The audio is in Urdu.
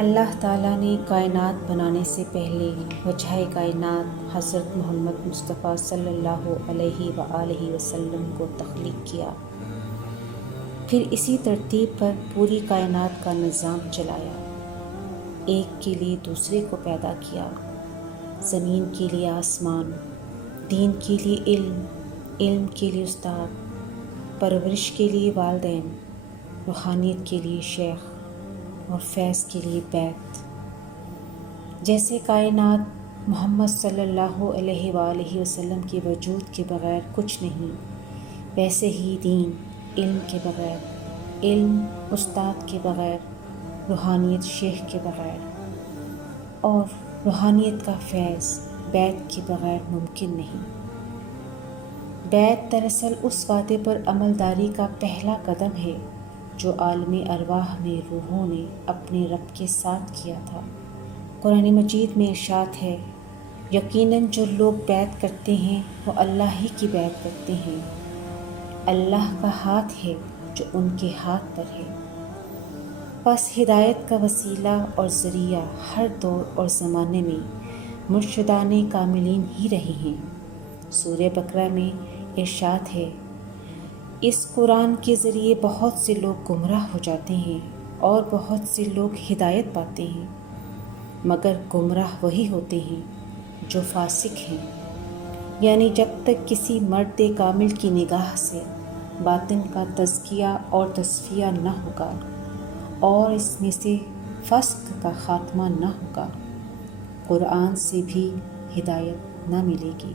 اللہ تعالیٰ نے کائنات بنانے سے پہلے وجہ کائنات حضرت محمد مصطفیٰ صلی اللہ علیہ وآلہ وسلم کو تخلیق کیا، پھر اسی ترتیب پر پوری کائنات کا نظام چلایا۔ ایک کے لیے دوسرے کو پیدا کیا، زمین کے لیے آسمان، دین کے لیے علم، علم کے لیے استاد، پرورش کے لیے والدین، روحانیت کے لیے شیخ اور فیض کے لیے بیت۔ جیسے کائنات محمد صلی اللہ علیہ وآلہ وسلم کے وجود کے بغیر کچھ نہیں، ویسے ہی دین علم کے بغیر، علم استاد کے بغیر، روحانیت شیخ کے بغیر اور روحانیت کا فیض بیت کے بغیر ممکن نہیں۔ بیت دراصل اس وعدے پر عملداری کا پہلا قدم ہے جو عالم ارواح میں روحوں نے اپنے رب کے ساتھ کیا تھا۔ قرآن مجید میں ارشاد ہے، یقیناً جو لوگ بیعت کرتے ہیں وہ اللہ ہی کی بیعت کرتے ہیں، اللہ کا ہاتھ ہے جو ان کے ہاتھ پر ہے۔ پس ہدایت کا وسیلہ اور ذریعہ ہر دور اور زمانے میں مرشدان کاملین ہی رہے ہیں۔ سورہ بقرہ میں ارشاد ہے، اس قرآن کے ذریعے بہت سے لوگ گمراہ ہو جاتے ہیں اور بہت سے لوگ ہدایت پاتے ہیں، مگر گمراہ وہی ہوتے ہیں جو فاسق ہیں۔ یعنی جب تک کسی مرد کامل کی نگاہ سے باطن کا تزکیہ اور تصفیہ نہ ہوگا اور اس میں سے فسق کا خاتمہ نہ ہوگا، قرآن سے بھی ہدایت نہ ملے گی۔